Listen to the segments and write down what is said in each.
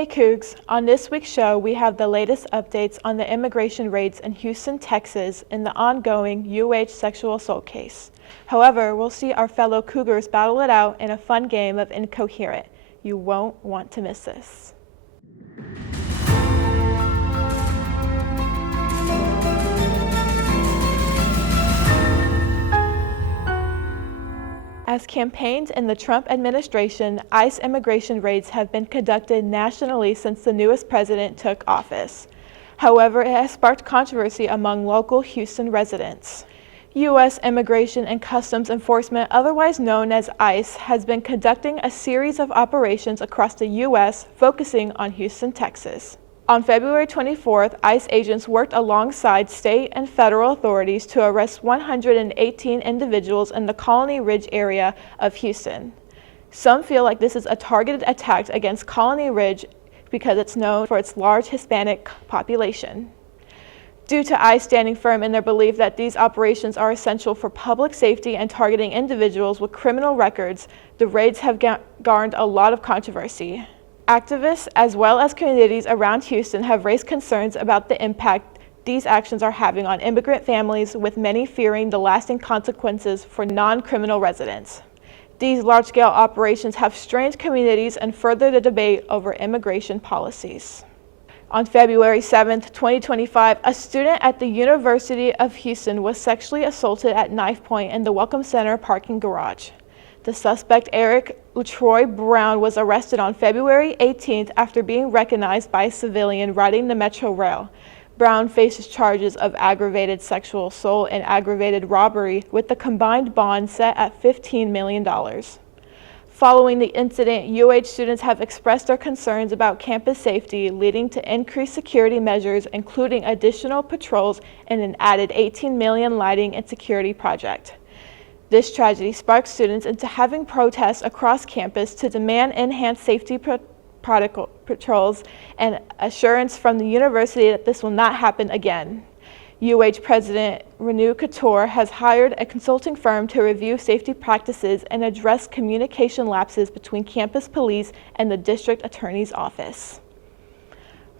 Hey Coogs, on this week's show we have the latest updates on the immigration raids in Houston, Texas in the ongoing sexual assault case. However, we'll see our fellow Cougars battle it out in a fun game of Incoherant. You won't want to miss this. As campaigned in the Trump administration, ICE immigration raids have been conducted nationally since the newest president took office. However, it has sparked controversy among local Houston residents. U.S. Immigration and Customs Enforcement, otherwise known as ICE, has been conducting a series of operations across the U.S. focusing on Houston, Texas. On February 24th, ICE agents worked alongside state and federal authorities to arrest 118 individuals in the Colony Ridge area of Houston. Some feel like this is a targeted attack against Colony Ridge because it's known for its large Hispanic population. Due to ICE standing firm in their belief that these operations are essential for public safety and targeting individuals with criminal records, the raids have garnered a lot of controversy. Activists, as well as communities around Houston, have raised concerns about the impact these actions are having on immigrant families, with many fearing the lasting consequences for non-criminal residents. These large-scale operations have strained communities and furthered the debate over immigration policies. On February 7, 2025, a student at the University of Houston was sexually assaulted at knife point in the Welcome Center parking garage. The suspect, Eric Troy Brown, was arrested on February 18th after being recognized by a civilian riding the Metro Rail. Brown faces charges of aggravated sexual assault and aggravated robbery, with the combined bond set at $15 million. Following the incident, UH students have expressed their concerns about campus safety, leading to increased security measures, including additional patrols and an added $18 million lighting and security project. This tragedy sparked students into having protests across campus to demand enhanced safety patrols and assurance from the university that this will not happen again. UH President Renu Couture has hired a consulting firm to review safety practices and address communication lapses between campus police and the district attorney's office.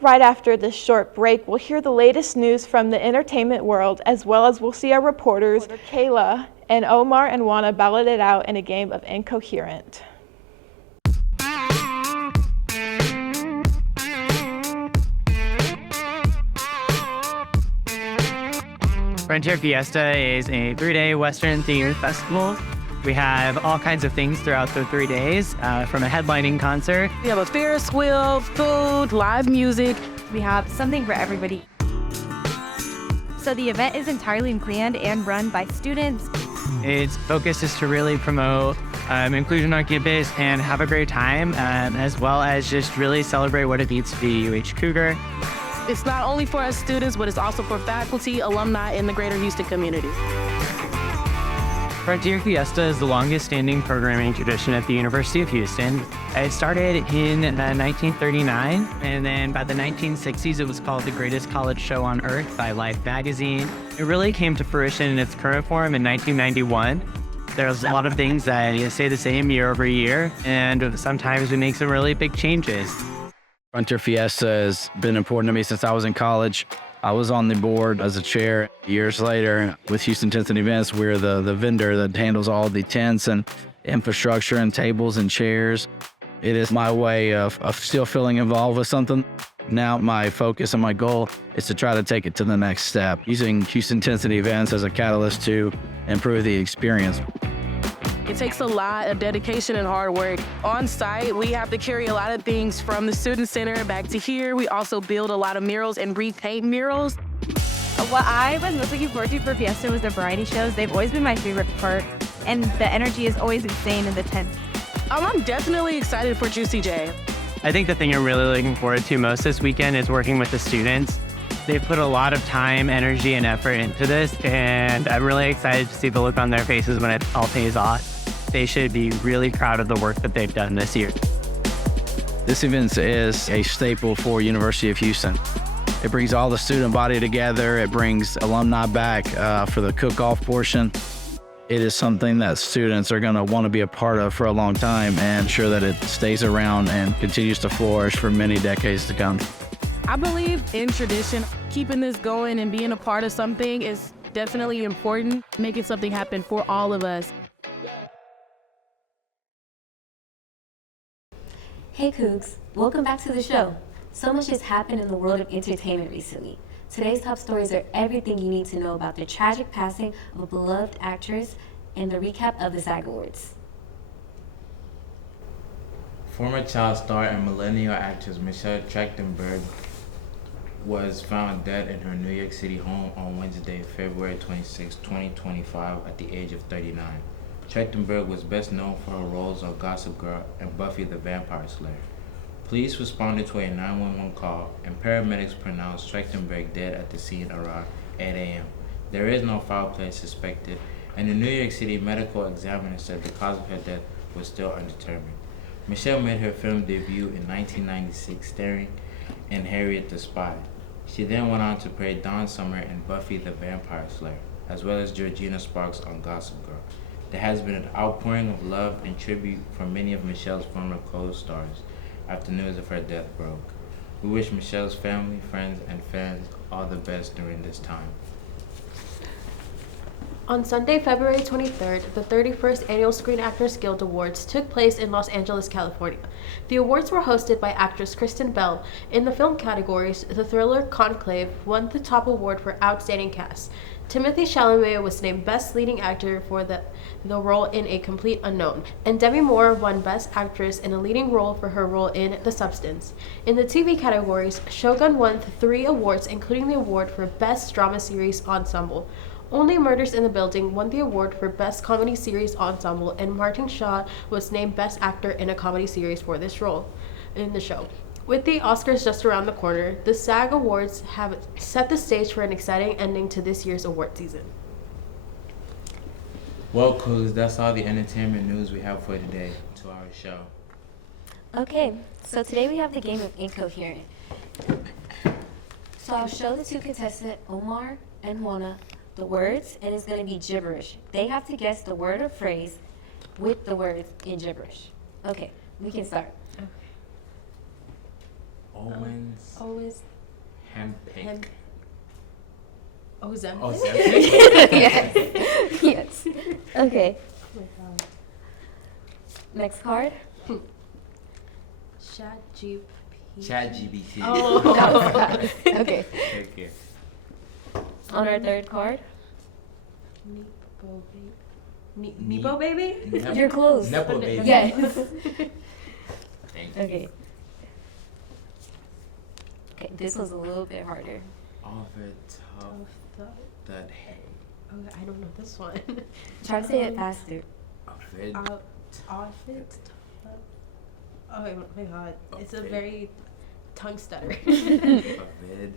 Right after this short break, we'll hear the latest news from the entertainment world, as well as we'll see our reporters, Kaylah and Oumar and Juana, battle it out in a game of Incoherant. Frontier Fiesta is a 3-day Western themed festival. We have all kinds of things throughout the 3 days, from a headlining concert. We have a Ferris wheel, food, live music. We have something for everybody. So the event is entirely planned and run by students. Its focus is to really promote inclusion on campus and have a great time, as well as just really celebrate what it means to be UH Cougar. It's not only for us students, but it's also for faculty, alumni, and the greater Houston community. Frontier Fiesta is the longest standing programming tradition at the University of Houston. It started in 1939, and then by the 1960s, it was called the greatest college show on earth by Life magazine. It really came to fruition in its current form in 1991. There's a lot of things that stay the same year over year, and sometimes we make some really big changes. Frontier Fiesta has been important to me since I was in college. I was on the board as a chair. Years later, with Houston Tents and Events, we're the vendor that handles all the tents and infrastructure and tables and chairs. It is my way of still feeling involved with something. Now my focus and my goal is to try to take it to the next step, using Houston Tents and Events as a catalyst to improve the experience. It takes a lot of dedication and hard work. On site, we have to carry a lot of things from the student center back to here. We also build a lot of murals and repaint murals. What I was most looking forward to for Fiesta was the variety shows. They've always been my favorite part, and the energy is always insane in the tents. I'm definitely excited for Juicy J. I think the thing I'm really looking forward to most this weekend is working with the students. They've put a lot of time, energy, and effort into this, and I'm really excited to see the look on their faces when it all pays off. They should be really proud of the work that they've done this year. This event is a staple for University of Houston. It brings all the student body together. It brings alumni back for the cook-off portion. it is something that students are going to want to be a part of for a long time and ensure that it stays around and continues to flourish for many decades to come. I believe in tradition. Keeping this going and being a part of something is definitely important, making something happen for all of us. Hey Coogs, welcome back to the show. So much has happened in the world of entertainment recently. Today's top stories are everything you need to know about the tragic passing of a beloved actress and the recap of the SAG Awards. Former child star and millennial actress Michelle Trachtenberg was found dead in her New York City home on Wednesday, February 26, 2025, at the age of 39. Trachtenberg was best known for her roles on Gossip Girl and Buffy the Vampire Slayer. Police responded to a 911 call, and paramedics pronounced Trachtenberg dead at the scene around 8 a.m. There is no foul play suspected, and the New York City medical examiner said the cause of her death was still undetermined. Michelle made her film debut in 1996, starring in Harriet the Spy. She then went on to play Dawn Summer in Buffy the Vampire Slayer, as well as Georgina Sparks on Gossip Girl. There has been an outpouring of love and tribute from many of Michelle's former co-stars after news of her death broke. We wish Michelle's family, friends, and fans all the best during this time. On Sunday, February 23rd, the 31st Annual Screen Actors Guild Awards took place in Los Angeles, California. The awards were hosted by actress Kristen Bell. In the film categories, the thriller Conclave won the top award for Outstanding Cast. Timothée Chalamet was named Best Leading Actor for the role in A Complete Unknown, and Demi Moore won Best Actress in a Leading Role for her role in The Substance. In the TV categories, Shogun won 3 awards, including the award for Best Drama Series Ensemble. Only Murders in the Building won the award for Best Comedy Series Ensemble, and Martin Shaw was named Best Actor in a Comedy Series for this role in the show. With the Oscars just around the corner, the SAG Awards have set the stage for an exciting ending to this year's award season. Well, Coogs, that's all the entertainment news we have for today to our show. Okay, so today we have the game of Incoherent. So I'll show the 2 contestants, Oumar and Juana, the words, and it's going to be gibberish. They have to guess the word or phrase with the words in gibberish. Okay, we can start. Owens. Hempick. Ozempic? Yes. Yes. Okay. Oh my God. Next card. ChatGPT. Oh. Okay. Okay. On our third card. Nepo baby? You're close. Nepo baby. Yes. Thank you. Okay. Okay, this was a little bit harder. Off the top. That hay. Okay, I don't know this one. Try to say it faster. Outfit. Outfit. Oh my God, it's a very tongue stutter. Outfit.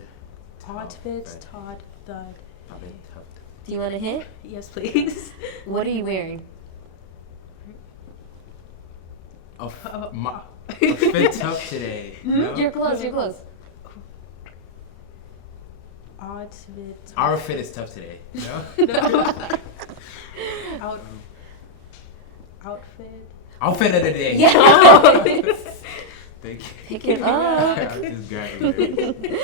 Outfit. The. Do you want a hint? Yes, please. What are you wearing? Outfit tough today. No? You're close. Outfit. Our fit is tough today. No? Outfit. Outfit of the day. Yeah. Thank you. Pick it up. I'm just grabbing it.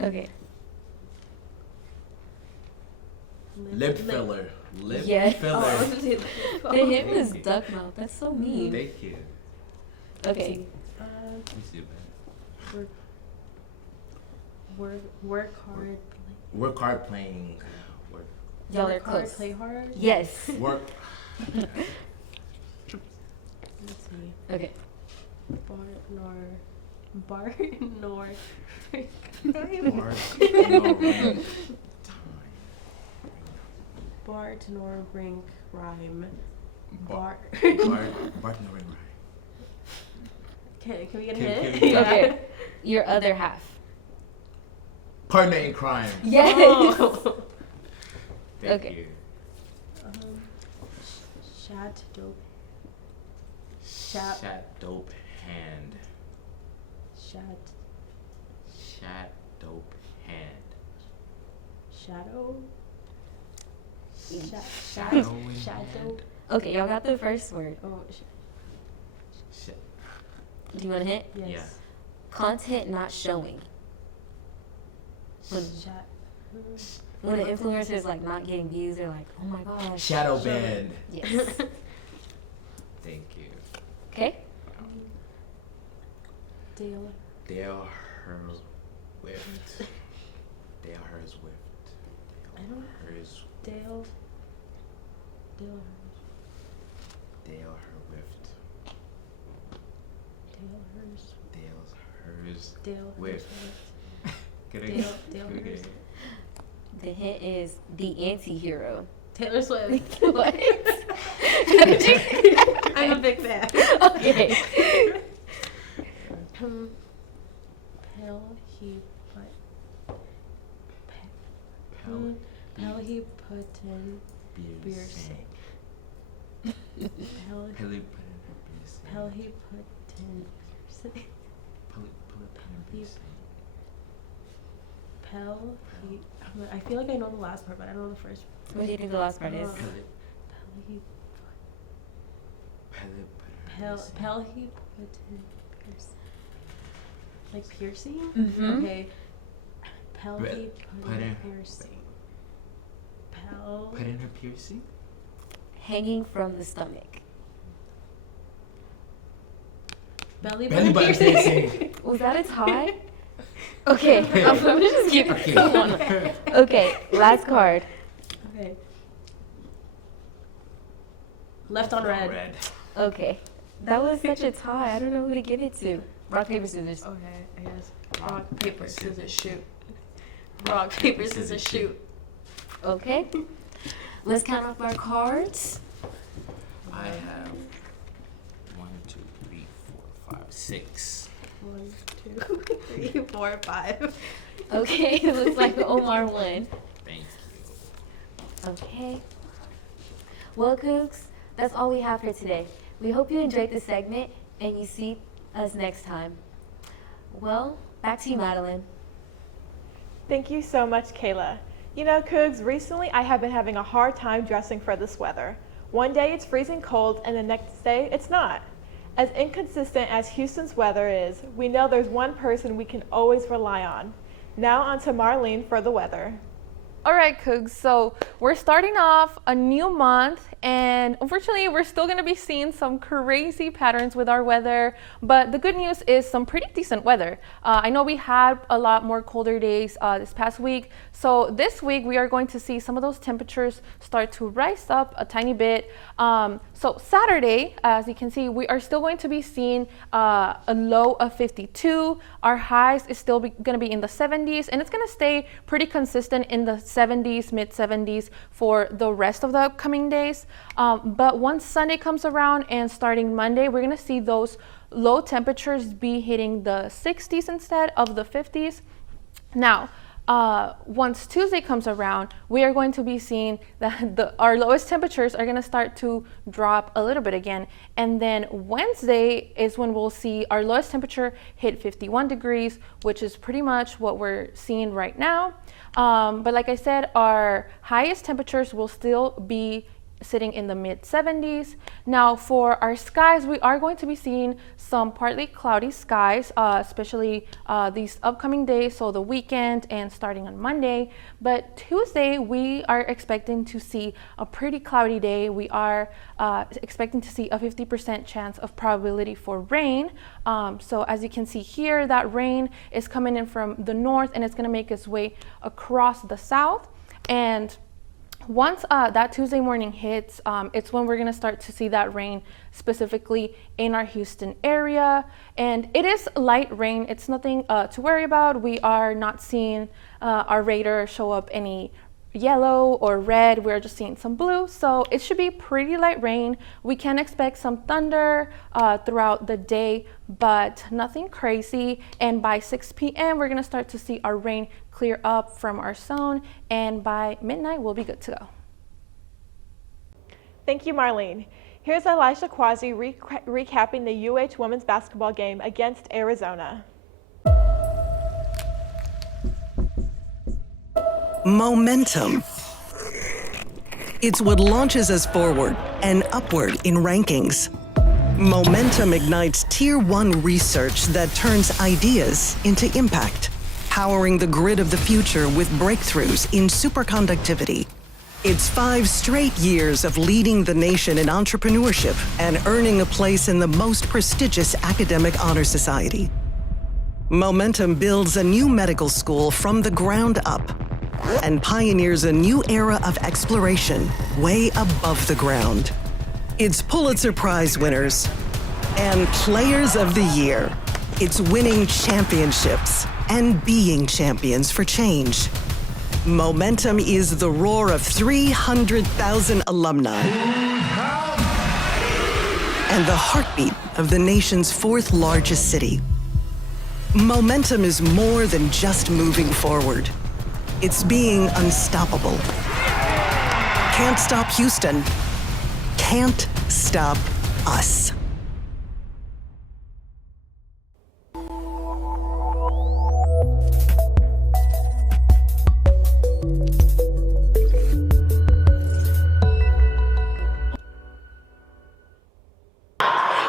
Okay. Lip filler. Lip Yes. filler. The hint was duck mouth. That's so mean. Thank you. Okay. Let me see it better. Work hard. Work hard playing. Work. Y'all are Work hard, close. play hard. Yes. Work. Let's see. Okay. Bar nor. Mark. No ring. Bart nor bring rhyme. Bart Bar. no ring rhyme. Can we get a Can hint? we- Okay. Your other half. Partner in crime. Yes. Oh. Thank Okay. you. Shat dope. Shat dope hand. Shat Shat dope hand. shadow. Shadow. Okay, y'all got the first word. Oh, Do you want a hint? yes. Yeah. Content not showing. When an influencer is like not getting views, they're like, oh my gosh. Shadow band. Yes. Thank you. Okay. Dale. Dale Hers Whift. Dale Hers Whift. I don't. Hers. Dale. Dale Her Whift. Dale Hers. Dale's Hers. Dale. Whift. Dale Hers. The hint is the anti-hero. Taylor Swift. What? I'm a big fan. Okay. Pell he put. Pell he put in beer sink. Pell he put in beer sink. Pell he put in beer sink. Pell he. I feel like I know the last part, but I don't know the first. What do you think the last part is? Pell he put in piercing. Like piercing? Mm-hmm. Okay. Pell he put in piercing. Pell. Put in her piercing? Hanging from the stomach. Belly Belly button button piercing. piercing. Was that a tie? Okay, I'm gonna just keep going. Okay, last card. Okay. Left on red. Okay, that was such a tie. I don't know who to give it to. Rock, paper, scissors. Okay, I guess. Rock, paper, scissors, shoot. Rock, paper, scissors, shoot. Okay, let's count up our cards. I have 1, 2, 3, 4, 5, 6. 1, 2, 3, 4, 5. Okay, it looks like Oumar won. Thank you. Okay. Well, Coogs, that's all we have for today. We hope you enjoyed the segment and you see us next time. Well, back to you, Madeline. Thank you so much, Kaylah. You know, Coogs, recently I have been having a hard time dressing for this weather. One day it's freezing cold and the next day it's not. As inconsistent as Houston's weather is, we know there's one person we can always rely on. Now on to Marlene for the weather. All right, Coogs, so we're starting off a new month, and unfortunately, we're still going to be seeing some crazy patterns with our weather, but the good news is some pretty decent weather. I know we had a lot more colder days this past week, so this week we are going to see some of those temperatures start to rise up a tiny bit. So Saturday, as you can see, we are still going to be seeing a low of 52. Our highs is still going to be in the 70s, and it's going to stay pretty consistent in the 70s, mid 70s for the rest of the upcoming days. But once Sunday comes around and starting Monday, we're going to see those low temperatures be hitting the 60s instead of the 50s. Now, once Tuesday comes around, we are going to be seeing that our lowest temperatures are going to start to drop a little bit again. And then Wednesday is when we'll see our lowest temperature hit 51 degrees, which is pretty much what we're seeing right now. But like I said, our highest temperatures will still be sitting in the mid 70s. Now for our skies, we are going to be seeing some partly cloudy skies, especially these upcoming days, so the weekend and starting on Monday. But Tuesday, we are expecting to see a pretty cloudy day. We are expecting to see a 50% chance of probability for rain. So as you can see here, that rain is coming in from the north and it's going to make its way across the south. And once that Tuesday morning hits, it's when we're going to start to see that rain specifically in our Houston area. And it is light rain. It's nothing to worry about. We are not seeing our radar show up any yellow or red. We're just seeing some blue. So it should be pretty light rain. We can expect some thunder throughout the day, but nothing crazy. And by 6 p.m., we're going to start to see our rain clear up from our zone, and by midnight we'll be good to go. Thank you, Marlene. Here's Elisha Qazi recapping the UH women's basketball game against Arizona. Momentum. It's what launches us forward and upward in rankings. Momentum ignites Tier 1 research that turns ideas into impact, powering the grid of the future with breakthroughs in superconductivity. It's 5 straight years of leading the nation in entrepreneurship and earning a place in the most prestigious academic honor society. Momentum builds a new medical school from the ground up and pioneers a new era of exploration way above the ground. It's Pulitzer Prize winners and Players of the Year. It's winning championships and being champions for change. Momentum is the roar of 300,000 alumni and the heartbeat of the nation's 4th largest city. Momentum is more than just moving forward. It's being unstoppable. Can't stop Houston. Can't stop us.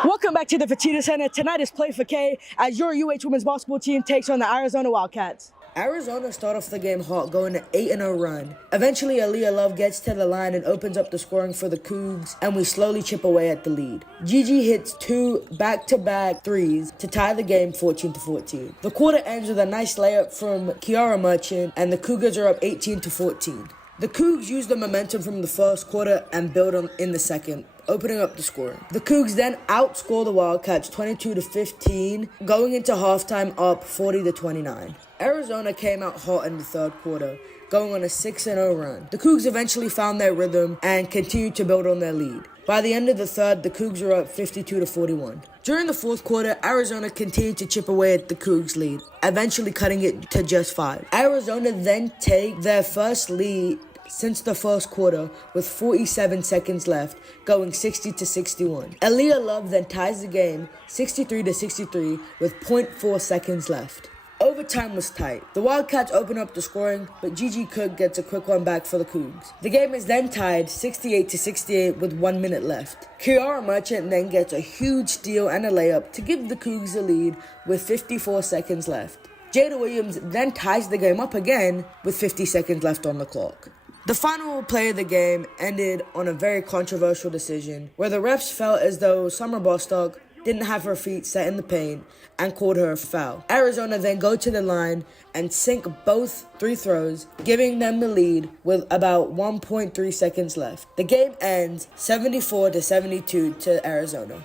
Welcome back to the Fertitta Center. Tonight is Play for K as your UH women's basketball team takes on the Arizona Wildcats. Arizona start off the game hot, going an 8-0 run. Eventually, Aaliyah Love gets to the line and opens up the scoring for the Cougs, and we slowly chip away at the lead. Gigi hits 2 back-to-back threes to tie the game 14-14. The quarter ends with a nice layup from Kiara Merchant, and the Cougars are up 18-14. The Cougs use the momentum from the first quarter and build on in the second, opening up the scoring. The Cougs then outscore the Wildcats 22-15, going into halftime up 40-29. Arizona came out hot in the third quarter, going on a 6-0 run. The Cougs eventually found their rhythm and continued to build on their lead. By the end of the third, the Cougs were up 52-41. During the fourth quarter, Arizona continued to chip away at the Cougs' lead, eventually cutting it to just 5. Arizona then take their first lead since the first quarter with 47 seconds left, going 60-61. Aaliyah Love then ties the game 63-63 with 0.4 seconds left. Overtime was tight. The Wildcats open up the scoring, but Gigi Cook gets a quick one back for the Cougs. The game is then tied 68-68 with 1 minute left. Kiara Merchant then gets a huge steal and a layup to give the Cougs the lead with 54 seconds left. Jada Williams then ties the game up again with 50 seconds left on the clock. The final play of the game ended on a very controversial decision where the refs felt as though Summer Bostock didn't have her feet set in the paint and called her a foul. Arizona then go to the line and sink both 3 throws, giving them the lead with about 1.3 seconds left. The game ends 74-72 to Arizona.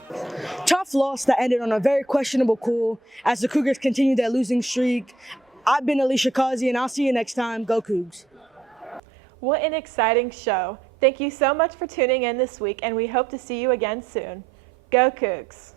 Tough loss that ended on a very questionable call as the Cougars continue their losing streak. I've been Elisha, Qazi, and I'll see you next time. Go Cougs. What an exciting show. Thank you so much for tuning in this week, and we hope to see you again soon. Go Coogs.